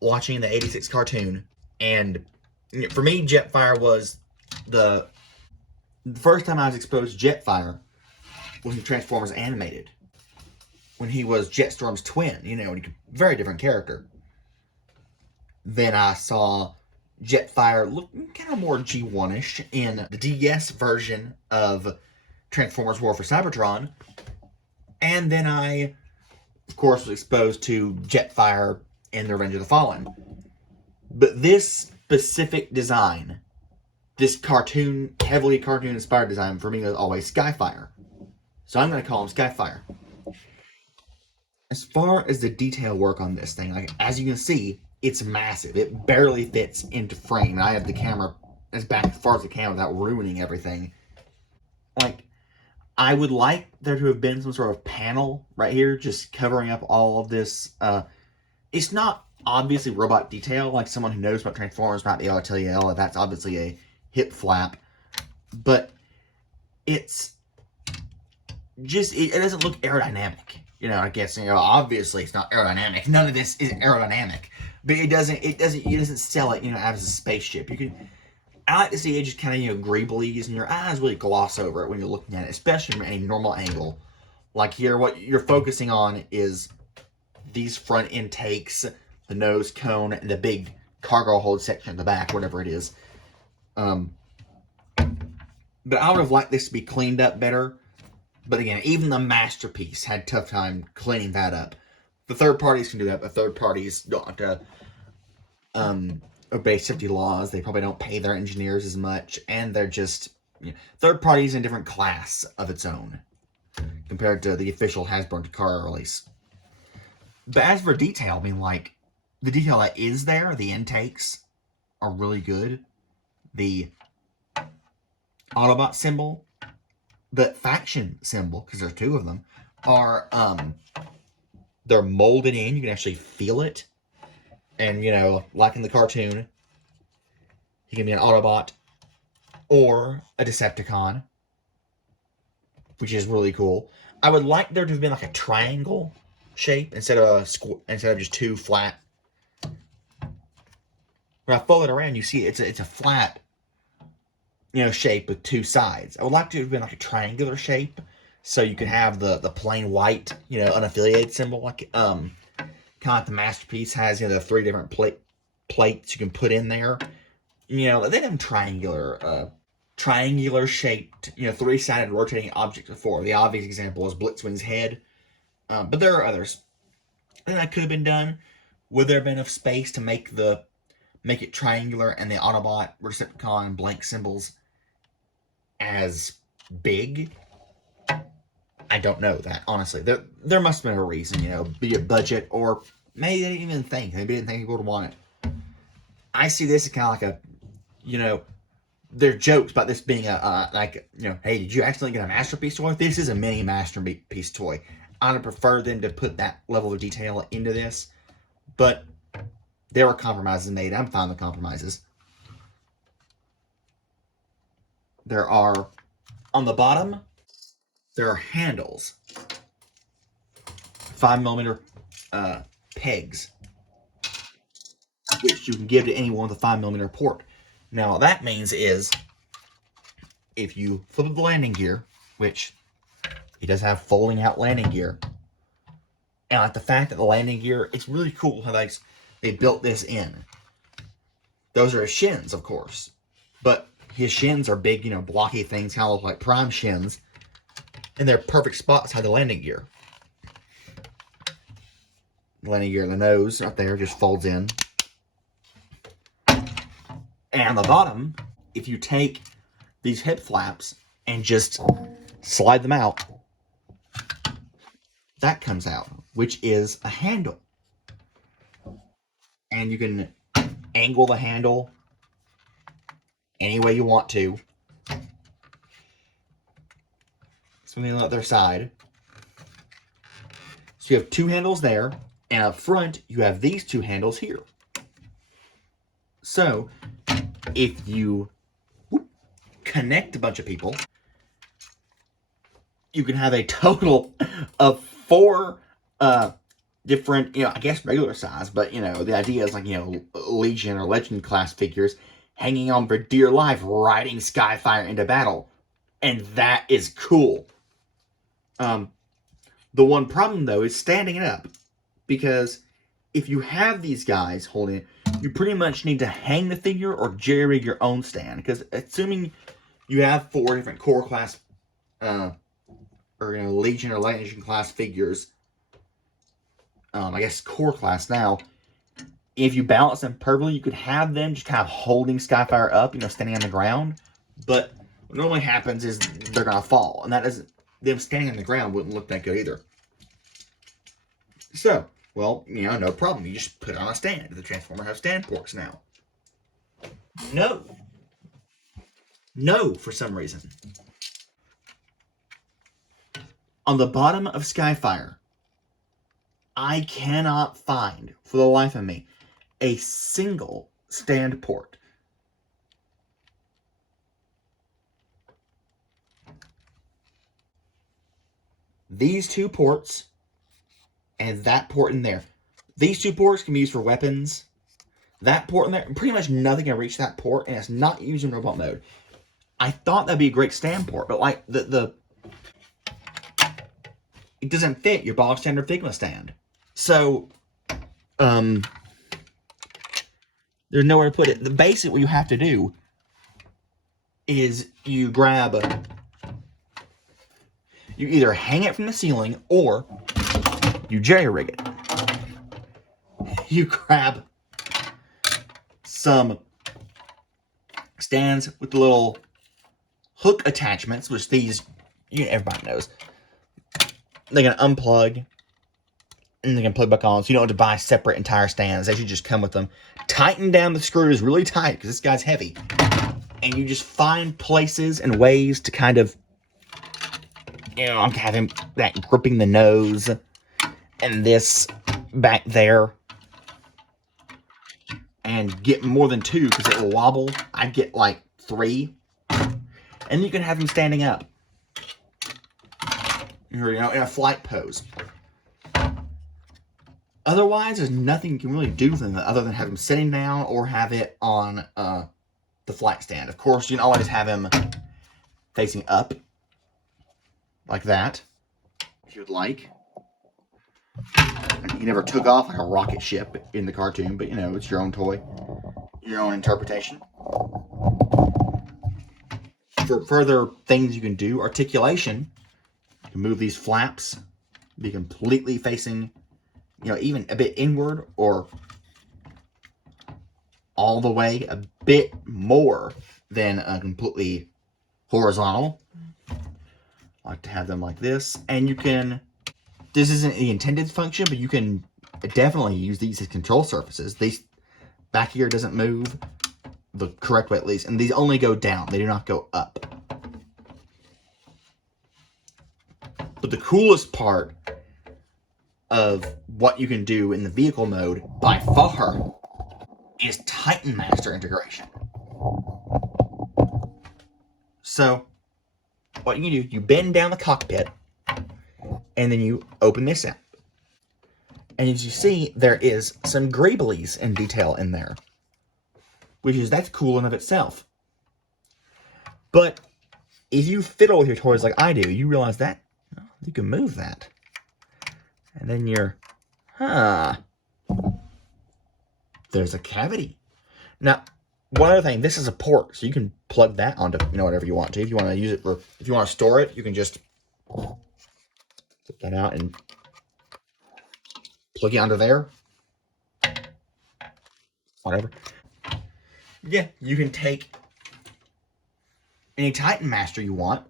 watching the 86 cartoon. And for me, Jetfire was the first time I was exposed to Jetfire when Transformers animated. When he was Jetstorm's twin, very different character. Then I saw Jetfire look kind of more G1-ish in the DS version of Transformers War for Cybertron. And then I, of course, was exposed to Jetfire in The Revenge of the Fallen. But this specific design, this heavily cartoon-inspired design, for me was always Skyfire. So I'm going to call him Skyfire. As far as the detail work on this thing, as you can see, it's massive. It barely fits into frame. I have the camera as back as far as the camera without ruining everything. I would like there to have been some sort of panel right here just covering up all of this. It's not obviously robot detail. Like someone who knows about Transformers might be able to tell you, that's obviously a hip flap. But it's just, it doesn't look aerodynamic. I guess, obviously it's not aerodynamic. None of this is aerodynamic. But it doesn't sell it, as a spaceship. I like to see it just kind of, greeblies, and your eyes really gloss over it when you're looking at it, especially from any normal angle. Like here, what you're focusing on is these front intakes, the nose cone, and the big cargo hold section at the back, whatever it is. But I would have liked this to be cleaned up better. But again, even the Masterpiece had a tough time cleaning that up. The third parties can do that, but third parties don't have to obey safety laws. They probably don't pay their engineers as much, and they're just third parties in a different class of its own compared to the official Hasbro Takara release. But as for detail, the detail that is there, the intakes are really good. The Autobot symbol, the faction symbol, because there's two of them, are they're molded in. You can actually feel it. And, like in the cartoon, he can be an Autobot or a Decepticon, which is really cool. I would like there to have been like a triangle shape instead of just two flat. When I fold it around, you see it's a flat, shape with two sides. I would like to have been like a triangular shape, so you could have the plain white, unaffiliated symbol, like kind of like the Masterpiece has, the three different plates you can put in there. They have triangular shaped, three-sided rotating objects before. The obvious example is Blitzwing's head. But there are others. I think that could have been done. Would there have been enough space to make it triangular and the Autobot, Decepticon, blank symbols as big? I don't know that, honestly. There must have been a reason, be it budget, or maybe they didn't even think. Maybe they didn't think people would want it. I see this as kind of like there are jokes about this being hey, did you accidentally get a Masterpiece toy? This is a mini Masterpiece toy. I'd have preferred them to put that level of detail into this, but there were compromises made. I'm fine with compromises. There are, on the bottom, there are handles. 5mm pegs, which you can give to anyone with a 5mm port. Now, what that means is, if you flip up the landing gear, which it does have folding out landing gear, and like the fact that the landing gear, it's really cool how they built this in. Those are his shins, of course, but his shins are big, blocky things, kind of look like Prime shins, and they're perfect spots inside the landing gear. The landing gear in the nose right there just folds in. And on the bottom, if you take these hip flaps and just slide them out, that comes out, which is a handle. And you can angle the handle any way you want to. Something on the other side. So you have two handles there, and up front, you have these two handles here. So, if you connect a bunch of people, you can have a total of 4 different, I guess regular size, but, the idea is like, Legion or Legend class figures hanging on for dear life, riding Skyfire into battle. And that is cool. The one problem, though, is standing it up. Because if you have these guys holding it, you pretty much need to hang the figure or jerry-rig your own stand. Because assuming you have 4 different core class, Legion or Legend class figures, I guess core class now, if you balance them perfectly, you could have them just kind of holding Skyfire up, standing on the ground. But what normally happens is they're going to fall. And that doesn't, them standing on the ground wouldn't look that good either. So, well, no problem. You just put it on a stand. The Transformer have stand ports now. No, for some reason. On the bottom of Skyfire, I cannot find, for the life of me, a single stand port. These 2 ports and that port in there. These 2 ports can be used for weapons. That port in there, pretty much nothing can reach that port, and it's not used in robot mode. I thought that'd be a great stand port, but like it doesn't fit your bog standard Figma stand. So, there's nowhere to put it. The basic what you have to do is you either hang it from the ceiling or you jerry-rig it. You grab some stands with the little hook attachments, which these, everybody knows. They can unplug and they can plug back on, so you don't have to buy separate entire stands. They should just come with them. Tighten down the screws really tight, because this guy's heavy. And you just find places and ways to kind of, have him that gripping the nose, and this back there. And get more than 2, because it will wobble. I'd get like 3. And you can have him standing up. In a flight pose. Otherwise, there's nothing you can really do with him other than have him sitting down or have it on the flight stand. Of course, you can always have him facing up. Like that. If you would like. He never took off like a rocket ship in the cartoon, but it's your own toy. Your own interpretation. For further things you can do, articulation. You can move these flaps. Be completely facing, even a bit inward or all the way a bit more than completely horizontal. I like to have them like this. And you can, this isn't the intended function, but you can definitely use these as control surfaces. These back here doesn't move the correct way at least. And these only go down. They do not go up. But the coolest part of what you can do in the vehicle mode, by far, is Titan Master integration. So, what you can do, you bend down the cockpit, and then you open this up. And as you see, there is some Greeblies in detail in there. That's cool in of itself. But, if you fiddle with your toys like I do, you realize that you can move that. And then you're, there's a cavity. Now, one other thing, this is a port, so you can plug that onto, whatever you want to. If you want to use it for, if you want to store it, you can just flip that out and plug it onto there. Whatever. Yeah, you can take any Titan Master you want.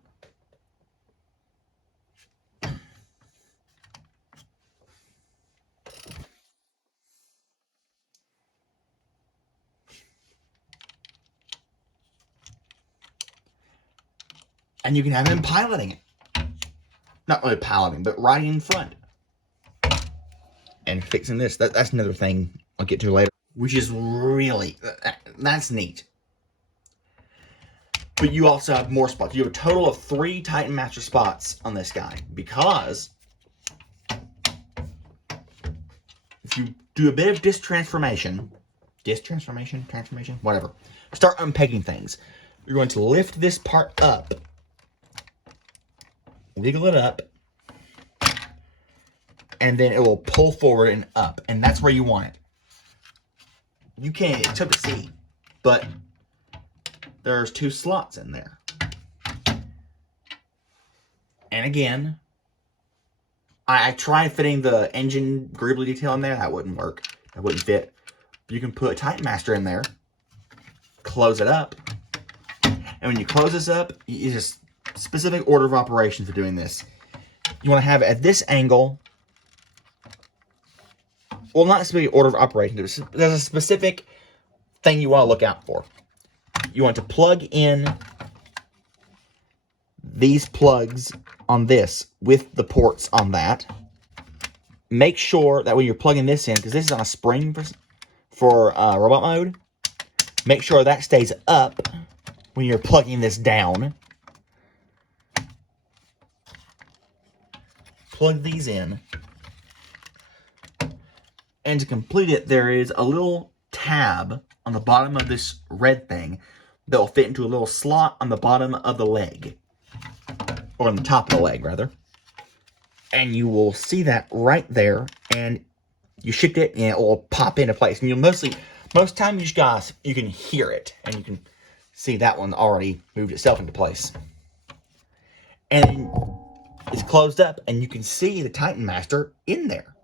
And you can have him piloting it. Not really piloting, but riding in front. And fixing this. That's another thing I'll get to later. Which is really, that's neat. But you also have more spots. You have a total of 3 Titan Master spots on this guy. Because you do a bit of transformation, whatever. Start unpegging things. You're going to lift this part up, wiggle it up, and then it will pull forward and up, and that's where you want it. You can't, it's tough to see, but there's 2 slots in there. And again, I tried fitting the engine greebly detail in there. That wouldn't work. That wouldn't fit. You can put a Titan Master in there, close it up, and when you close this up, you just specific order of operations for doing this. You want to have it at this angle. Well, not a specific order of operations. There's a specific thing you want to look out for. You want to plug in these plugs on this with the ports on that. Make sure that when you're plugging this in, because this is on a spring for robot mode, make sure that stays up when you're plugging this down. Plug these in. And to complete it, there is a little tab on the bottom of this red thing that will fit into a little slot on the bottom of the leg. Or on the top of the leg, rather. And you will see that right there, and you shift it, and it will pop into place. And you'll most time you can hear it, and you can see that one already moved itself into place. And it's closed up, and you can see the Titan Master in there.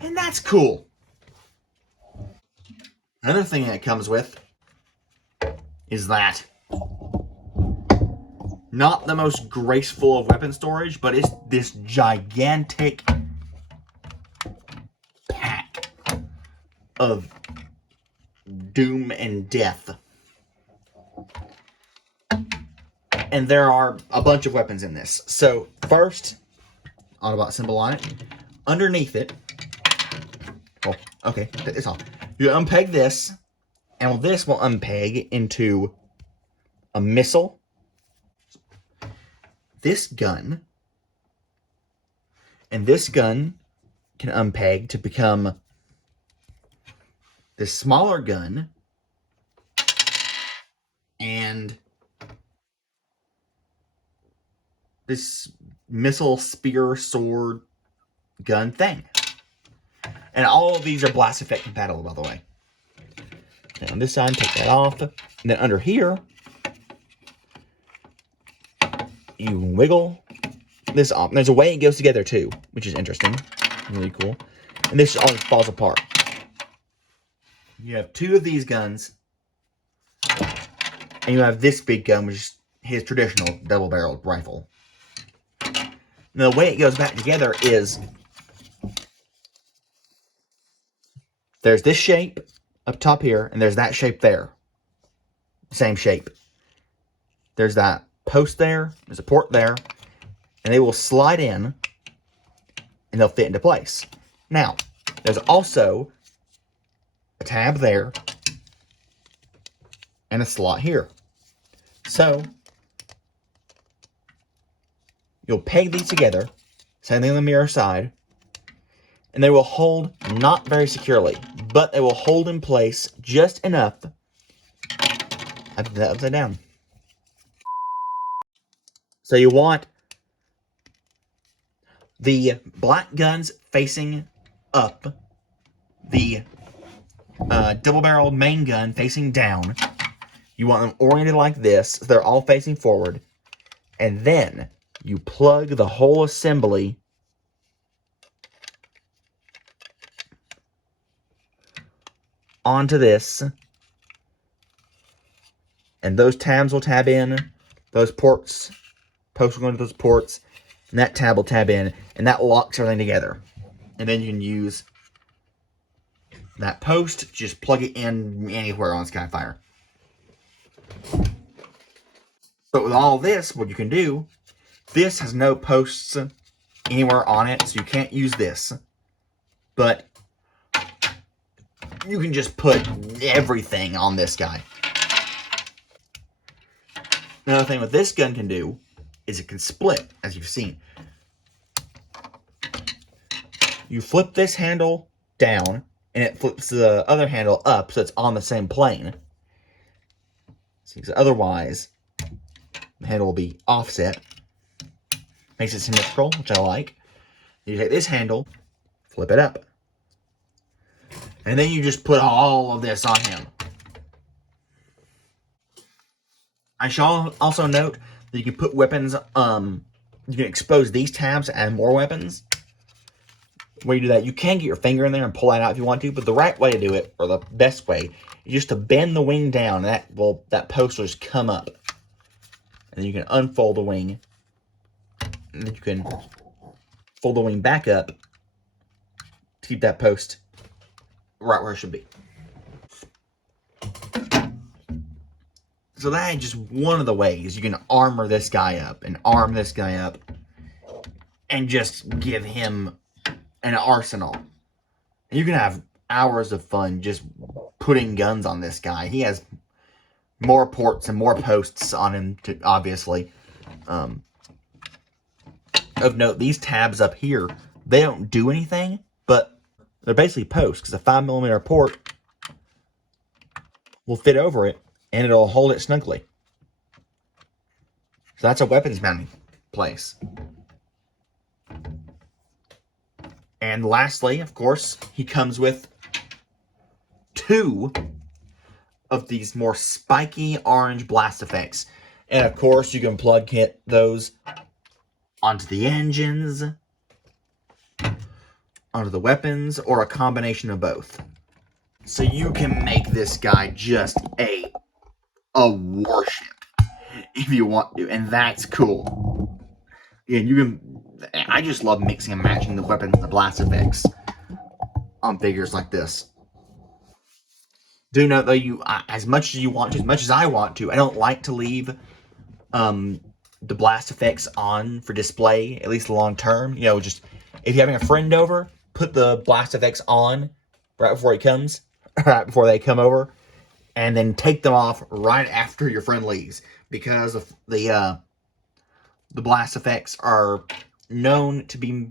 And that's cool. Another thing that it comes with is that not the most graceful of weapon storage, but it's this gigantic pack of doom and death. And there are a bunch of weapons in this. So first, Autobot symbol on it. Underneath it, oh, okay, it's off. You unpeg this, and this will unpeg into a missile. This gun, and this gun can unpeg to become this smaller gun and this missile, spear, sword, gun thing. And all of these are blast effect compatible, by the way. And on this side, take that off. And then under here, you can wiggle this off. And there's a way it goes together too, which is interesting. Really cool. And this all falls apart. You have 2 of these guns. And you have this big gun, which is his traditional double-barreled rifle. Now, the way it goes back together is there's this shape up top here, and there's that shape there. Same shape. There's that post there, there's a port there, and they will slide in, and they'll fit into place. Now, there's also a tab there, and a slot here. So, you'll peg these together, same thing on the mirror side, and they will hold not very securely, but they will hold in place just enough. I did that upside down. So you want the black guns facing up, the double-barreled main gun facing down. You want them oriented like this, so they're all facing forward. And then you plug the whole assembly onto this. And those tabs will tab in. Those ports, posts will go into those ports. And that tab will tab in. And that locks everything together. And then you can use that post, just plug it in anywhere on Skyfire. But with all this, what you can do, this has no posts anywhere on it, so you can't use this. But you can just put everything on this guy. Another thing what this gun can do is it can split, as you've seen. You flip this handle down, and it flips the other handle up, so it's on the same plane. See, because otherwise, the handle will be offset. Makes it symmetrical, which I like. You take this handle, flip it up. And then you just put all of this on him. I shall also note that you can put weapons, you can expose these tabs and more weapons. When you do that, you can get your finger in there and pull that out if you want to, but the right way to do it, or the best way, is just to bend the wing down, and that post will just come up. And then you can unfold the wing, and then you can fold the wing back up to keep that post right where it should be. So that is just one of the ways you can armor this guy up and arm this guy up and just give him an arsenal. And you can have hours of fun just putting guns on this guy. He has more ports and more posts on him, obviously. Of note, these tabs up here, they don't do anything, but they're basically posts, because a 5mm port will fit over it, and it'll hold it snugly. So that's a weapons mounting place. And lastly, of course, he comes with 2 of these more spiky orange blast effects. And of course, you can plug those onto the engines, onto the weapons, or a combination of both. So you can make this guy just a warship if you want to, and that's cool. And you can, I just love mixing and matching the weapons and the blast effects on figures like this. Do note though, as much as you want to, as much as I want to, I don't like to leave the blast effects on for display, at least long term. You know, just if you're having a friend over, put the blast effects on right before he comes, right before they come over, and then take them off right after your friend leaves, because of the blast effects are known to be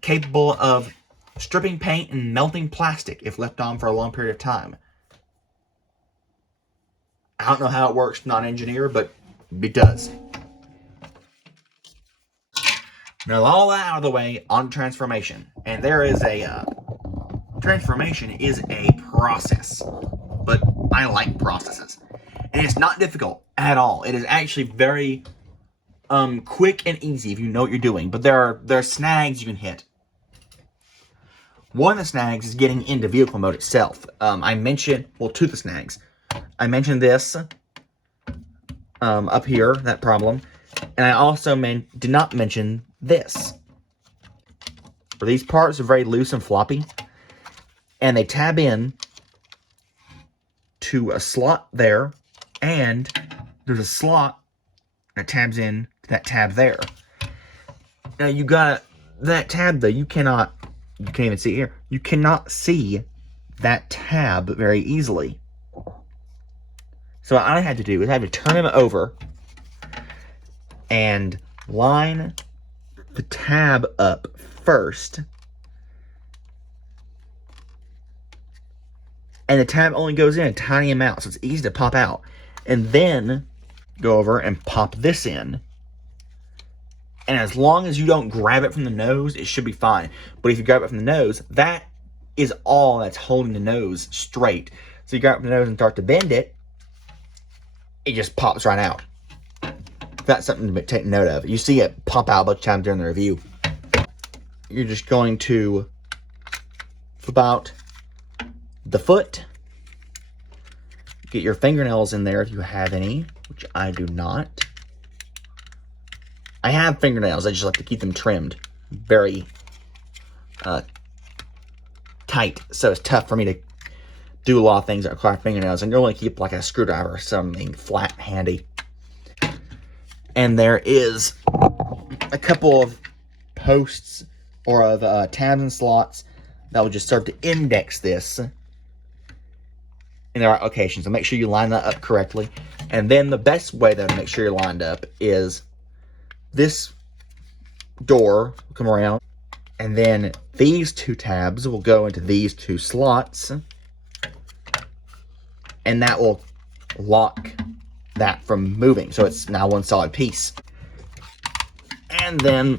capable of stripping paint and melting plastic if left on for a long period of time. I don't know how it works, not an engineer, but it does. Now, all that out of the way, on transformation. And there is a transformation is a process, but I like processes. And it's not difficult at all. It is actually very quick and easy if you know what you're doing. But there are snags you can hit. One of the snags is getting into vehicle mode itself. I mentioned, well, 2 of the snags. I mentioned this up here, that problem. And I also did not mention this. For these parts are very loose and floppy. And they tab in to a slot there. And there's a slot that tabs in to that tab there. Now you got that tab though, you can't even see it here. You cannot see that tab very easily. So what I had to do is I had to turn him over and line the tab up first. And the tab only goes in a tiny amount, so it's easy to pop out. And then go over and pop this in. And as long as you don't grab it from the nose, it should be fine. But if you grab it from the nose, that is all that's holding the nose straight. So you grab it from the nose and start to bend it, it just pops right out. That's something to take note of. You see it pop out a bunch of times during the review. You're just going to flip out the foot. Get your fingernails in there if you have any, which I do not. I have fingernails, I just like to keep them trimmed very tight, so it's tough for me to do a lot of things that require fingernails. I normally keep like a screwdriver or something flat handy. And there is a couple of posts or of tabs and slots that will just serve to index this in the right location. So make sure you line that up correctly. And then the best way though to make sure you're lined up is this door will come around And then these two tabs will go into these two slots. And that will lock that from moving. So it's now one solid piece. And then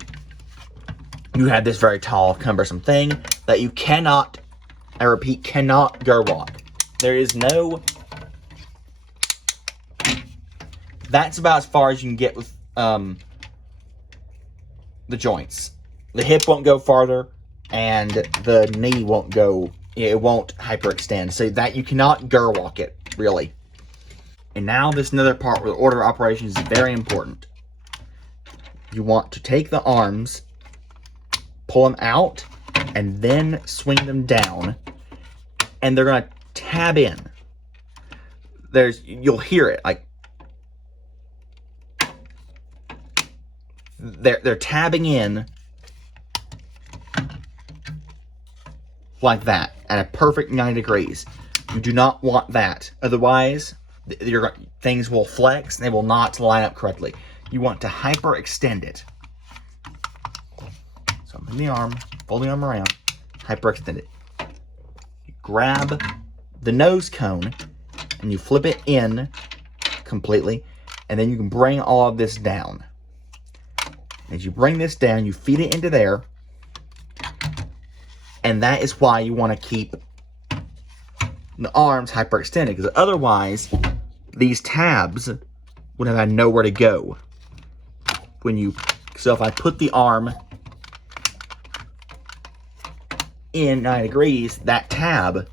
you have this very tall, cumbersome thing that you cannot, I repeat, cannot gerwalk. There is no... That's about as far as you can get with the joints. The hip won't go farther, and the knee won't go, it won't hyperextend. So that you cannot gerwalk it, really. And now this another part where the order of operations is very important. You want to take the arms, pull them out, and then swing them down. And they're going to tab in. You'll hear it, like, they're tabbing in like that at a perfect 90 degrees. You do not want that. Otherwise, things will flex and they will not line up correctly. You want to hyperextend it. So I'm in the arm, fold the arm around, hyperextend it. You grab the nose cone and you flip it in completely, and then you can bring all of this down. As you bring this down, you feed it into there, and that is why you want to keep the arms hyperextended, because otherwise these tabs would have had nowhere to go. So if I put the arm in 90 degrees, that tab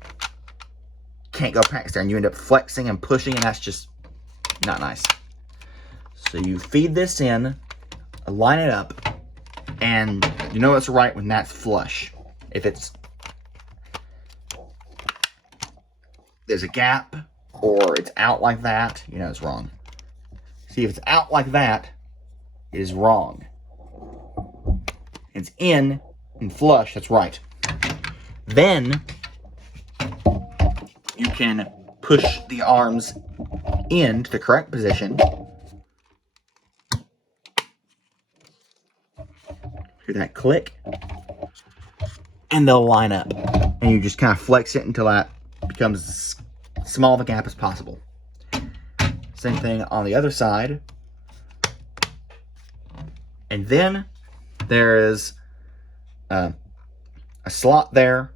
can't go past there, and you end up flexing and pushing, and that's just not nice. So you feed this in, line it up, and you know it's right when that's flush. If there's a gap or it's out like that, you know it's wrong. See, if it's out like that, it is wrong. It's in and flush, that's right. Then you can push the arms into the correct position. Hear that click, and they'll line up, and you just kind of flex it until that becomes as small of a gap as possible. Same thing on the other side. And then there is a slot there,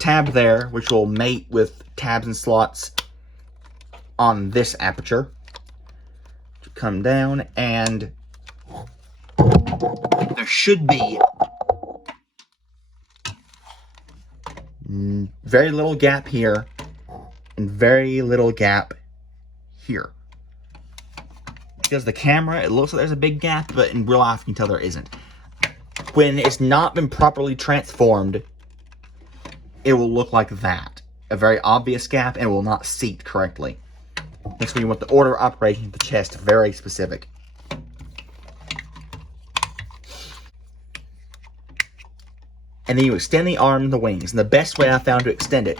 tab there, which will mate with tabs and slots on this aperture. To come down, and there should be very little gap here and very little gap here. Because the camera, it looks like there's a big gap, but in real life you can tell there isn't. When it's not been properly transformed, it will look like that. A very obvious gap, and it will not seat correctly. That's when you want the order of operation of the chest very specific. And then you extend the arm and the wings. And the best way I found to extend it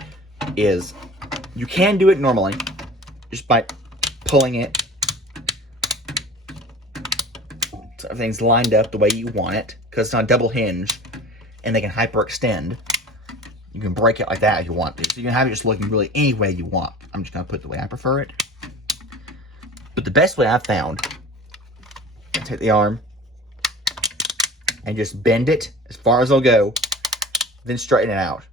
is, you can do it normally, just by pulling it so everything's lined up the way you want it, because it's on a double hinge, and they can hyperextend. You can break it like that if you want to. So you can have it just looking really any way you want. I'm just going to put it the way I prefer it. But the best way I've found, take the arm and just bend it as far as it'll go, then straighten it out.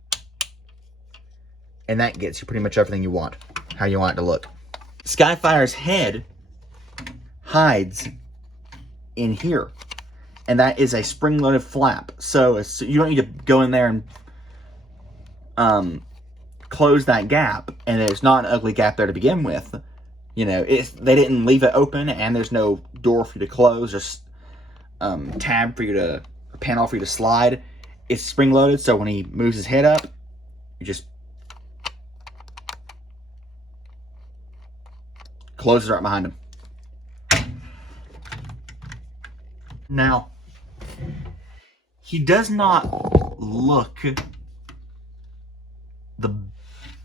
And that gets you pretty much everything you want, how you want it to look. Skyfire's head hides in here, and that is a spring-loaded flap. So you don't need to go in there and close that gap, and there's not an ugly gap there to begin with. You know, they didn't leave it open, and there's no door for you to close, just tab for you to, panel for you to slide. It's spring-loaded, so when he moves his head up, you just closes right behind him. Now, he does not look the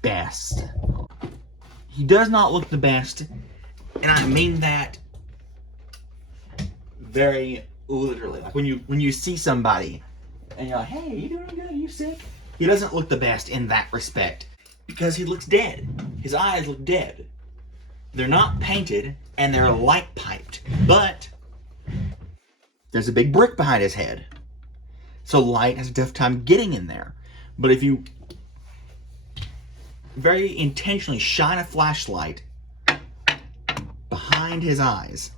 best. He does not look the best, and I mean that very Literally, like when you see somebody and you're like, hey, you doing good? Are you sick? He doesn't look the best in that respect because he looks dead. His eyes look dead. They're not painted and they're light piped, but there's a big brick behind his head. So light has a tough time getting in there. But if you very intentionally shine a flashlight behind his eyes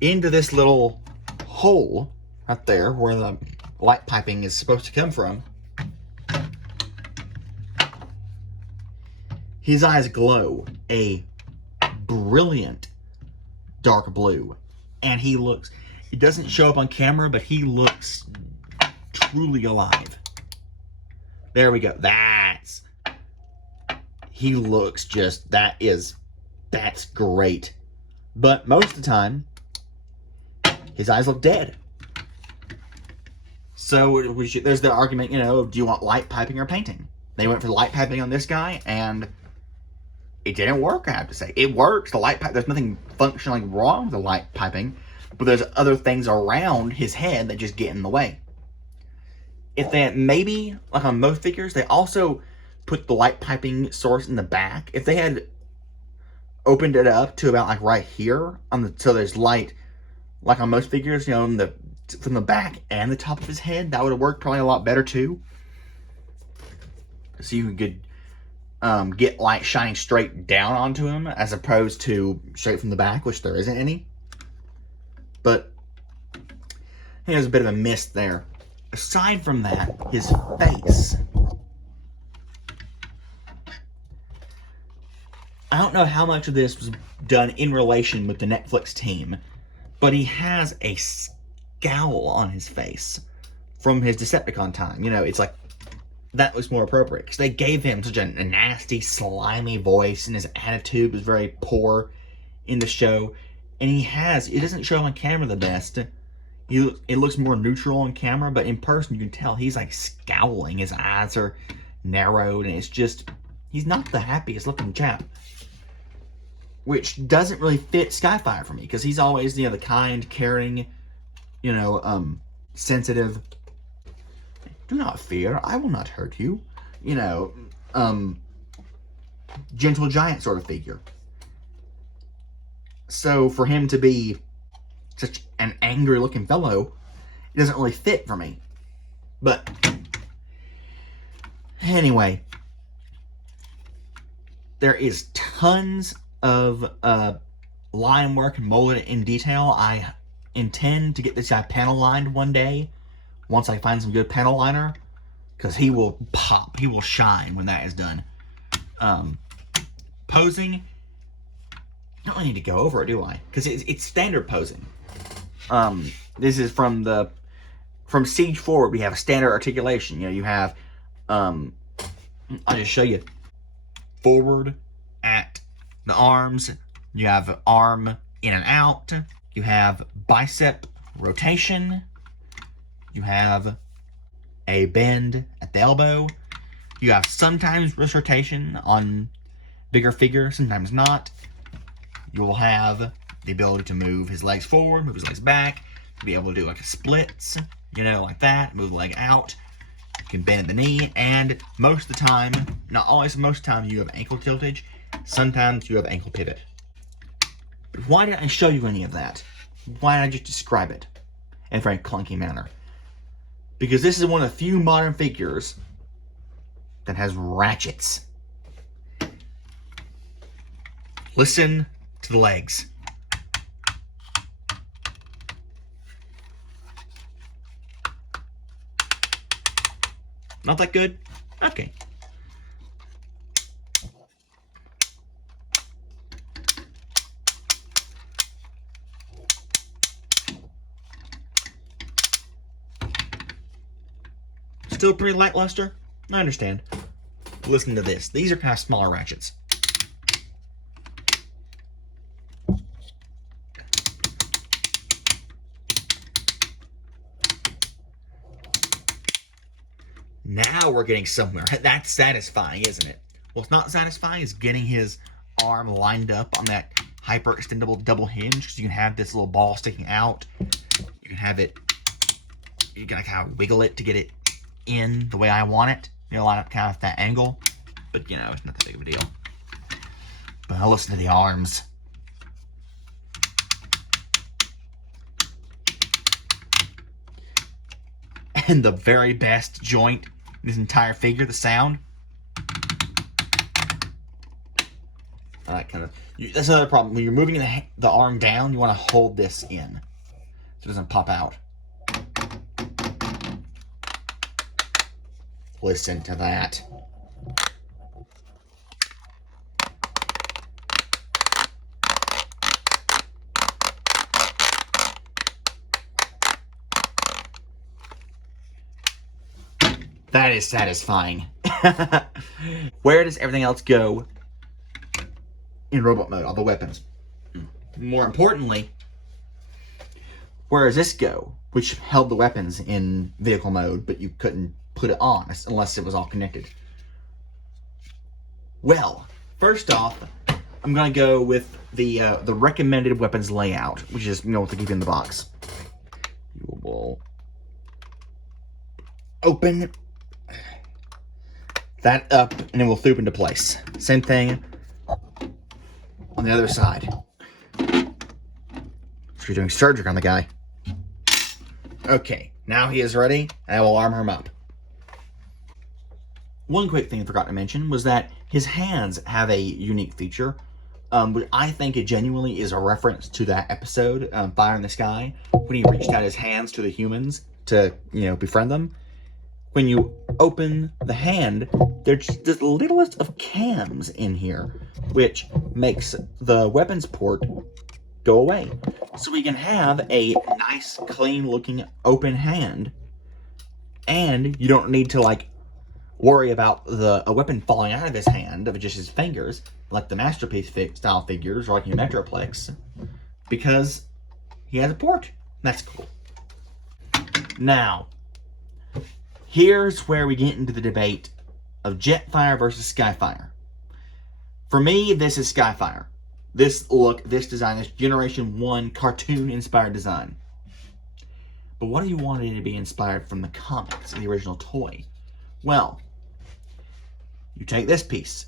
into this little hole right there where the light piping is supposed to come from, his eyes glow a brilliant dark blue. And he looks, it doesn't show up on camera, but he looks truly alive. There we go. He looks just, that's great. But most of the time, his eyes look dead. So there's the argument, do you want light piping or painting? They went for light piping on this guy, and it didn't work, I have to say. It works. The light pipe, there's nothing functionally wrong with the light piping, but there's other things around his head that just get in the way. If they maybe, like on most figures, they also put the light piping source in the back. If they had opened it up to about like right here, so there's light, like on most figures, from the back and the top of his head, that would have worked probably a lot better too. So you could get light shining straight down onto him as opposed to straight from the back, which there isn't any. But I think there's a bit of a miss there. Aside from that, his face. I don't know how much of this was done in relation with the Netflix team, but he has a scowl on his face from his Decepticon time. It's like, that was more appropriate because they gave him such a nasty, slimy voice, and his attitude was very poor in the show. And it doesn't show on camera the best. It looks more neutral on camera, but in person you can tell he's like scowling. His eyes are narrowed, and it's just, he's not the happiest looking chap. Which doesn't really fit Skyfire for me, because he's always, the kind, caring, sensitive. Do not fear, I will not hurt you. Gentle giant sort of figure. So for him to be such an angry looking fellow, it doesn't really fit for me. But anyway, there is tons of line work and molded in detail. I intend to get this guy panel lined one day once I find some good panel liner, because he will pop, he will shine when that is done. Posing, I don't need to go over it, do I? Because it's standard posing. This is from Siege forward. We have a standard articulation. You have, I'll just show you. Forward at the arms, you have arm in and out. You have bicep rotation. You have a bend at the elbow. You have sometimes wrist rotation on bigger figures, sometimes not. You will have the ability to move his legs forward, move his legs back, be able to do like a splits, like that, move the leg out. You can bend the knee, and most of the time, not always, most of the time, you have ankle tiltage. Sometimes you have ankle pivot. But why didn't I show you any of that? Why did I just describe it in a very clunky manner? Because this is one of the few modern figures that has ratchets. Listen to the legs. Not that good? Okay. Still pretty lackluster? I understand. Listen to this. These are kind of smaller ratchets. Now we're getting somewhere. That's satisfying, isn't it? What's not satisfying is getting his arm lined up on that hyper extendable double hinge, because you can have this little ball sticking out. You can have it, you can kind of wiggle it to get it in the way I want it. You know, line up kind of that angle, but you know, it's not that big of a deal. But I'll listen to the arms. And the very best joint in this entire figure, the sound. That kind of, that's another problem. When you're moving the arm down, you want to hold this in so it doesn't pop out. Listen to that. That is satisfying. Where does everything else go in robot mode, all the weapons? More importantly, where does this go? Which held the weapons in vehicle mode, but you couldn't put it on unless it was all connected. Well, first off, I'm gonna go with the recommended weapons layout, which is, you know, what to keep in the box. You will open that up, and it will floop into place. Same thing on the other side. So you're doing surgery on the guy. Okay, now he is ready, and I will armor him up. One quick thing I forgot to mention was that his hands have a unique feature, which I think it genuinely is a reference to that episode, Fire in the Sky, when he reached out his hands to the humans to, you know, befriend them. When you open the hand, there's just the littlest of cams in here, which makes the weapons port go away. So we can have a nice, clean-looking open hand, and you don't need to, like, worry about a weapon falling out of his hand of just his fingers, like the Masterpiece style figures, or like your Metroplex, because he has a port. That's cool. Now, here's where we get into the debate of Jetfire versus Skyfire. For me, this is Skyfire. This look, this design, this Generation 1 cartoon-inspired design. But what do you want it to be inspired from the comics, the original toy? Well, you take this piece,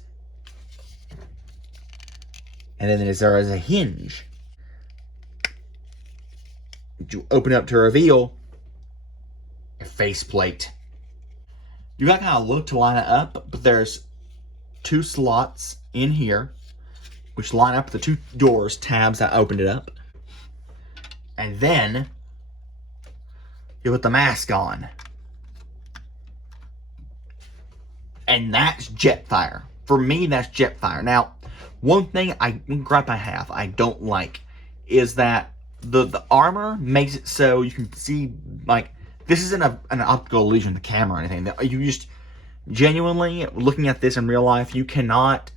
and then there is a hinge. You open up to reveal a faceplate. You got to kind of look to line it up, but there's two slots in here, which line up the two doors, tabs that opened it up. And then you put the mask on. And that's Jetfire. For me, that's Jetfire. Now, one thing gripe I have, I don't like, is that the armor makes it so you can see, like, this isn't an optical illusion of the camera or anything. You just, genuinely, looking at this in real life, you cannot,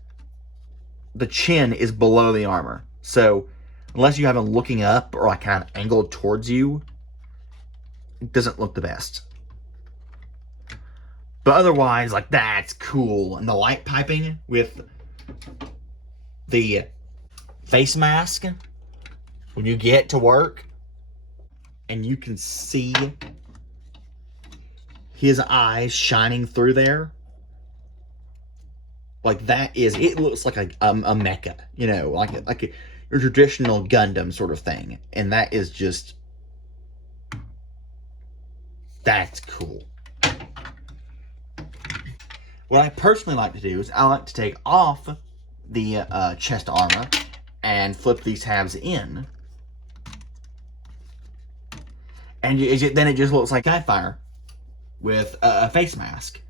the chin is below the armor. So, unless you have him looking up or like kind of angled towards you, it doesn't look the best. But otherwise, like, that's cool. And the light piping with the face mask, when you get to work, and you can see his eyes shining through there, like, that is, it looks like a mecha, you know, like a traditional Gundam sort of thing. And that is just, that's cool. What I personally like to do is I like to take off the chest armor and flip these tabs in. And then it just looks like Skyfire with a face mask.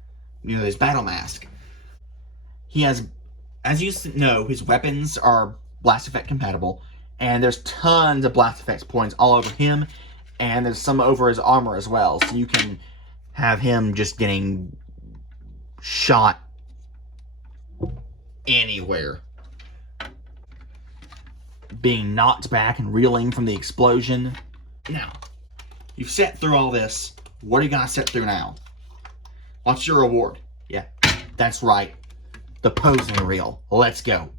You know, his battle mask. He has, as you know, his weapons are blast effect compatible. And there's tons of blast effects points all over him. And there's some over his armor as well. So you can have him just getting shot anywhere. Being knocked back and reeling from the explosion. Now, you've sat through all this. What are you gonna sit through now? What's your reward? Yeah, that's right. The posing reel. Let's go.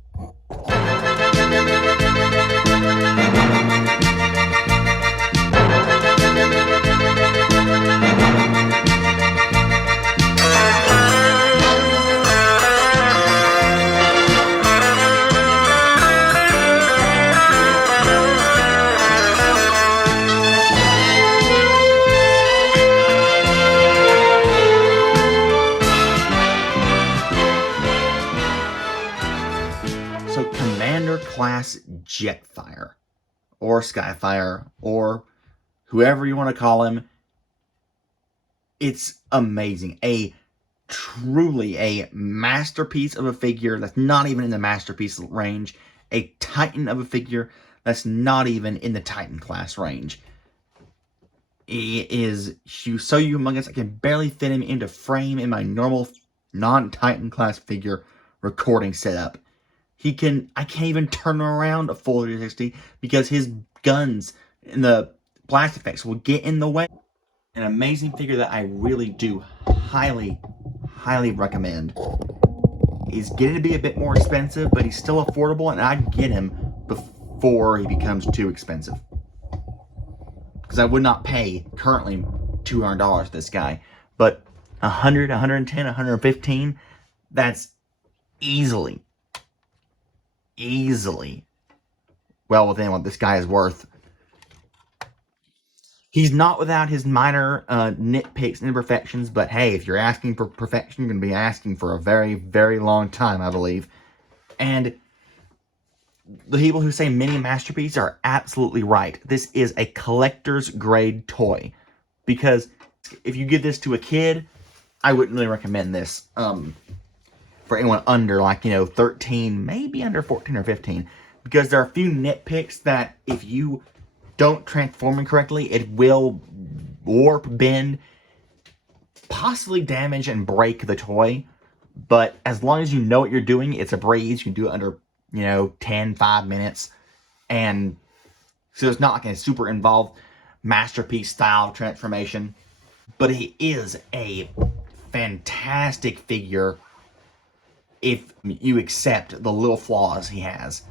course, Jetfire, or Skyfire, or whoever you want to call him. It's amazing. Truly a masterpiece of a figure that's not even in the masterpiece range. A titan of a figure that's not even in the titan class range. It is so humongous I can barely fit him into frame in my normal non-titan class figure recording setup. I can't even turn him around a full 360 because his guns and the blast effects will get in the way. An amazing figure that I really do highly recommend. He's getting to be a bit more expensive, but he's still affordable, and I'd get him before he becomes too expensive. Because I would not pay currently $200 for this guy, but 100, 110, 115, that's easily well within what this guy is worth. He's not without his minor nitpicks and imperfections, but hey, if you're asking for perfection, you're going to be asking for a very, very long time, I believe. And the people who say mini masterpiece are absolutely right. This is a collector's grade toy. Because if you give this to a kid, I wouldn't really recommend this for anyone under, 13, maybe under 14 or 15. Because there are a few nitpicks that if you don't transform it correctly, it will warp, bend, possibly damage and break the toy. But as long as you know what you're doing, it's a breeze. You can do it under, 5 minutes. And so it's not like a super involved masterpiece style transformation. But it is a fantastic figure if you accept the little flaws he has.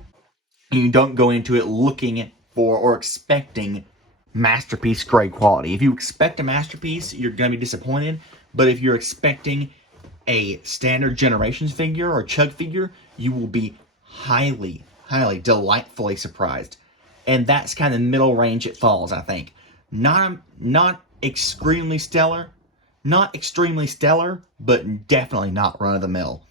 You don't go into it looking for or expecting masterpiece grade quality. If you expect a masterpiece, you're going to be disappointed. But if you're expecting a standard Generations figure or Chug figure, you will be highly delightfully surprised. And that's kind of the middle range it falls, I think. Not extremely stellar, but definitely not run of the mill.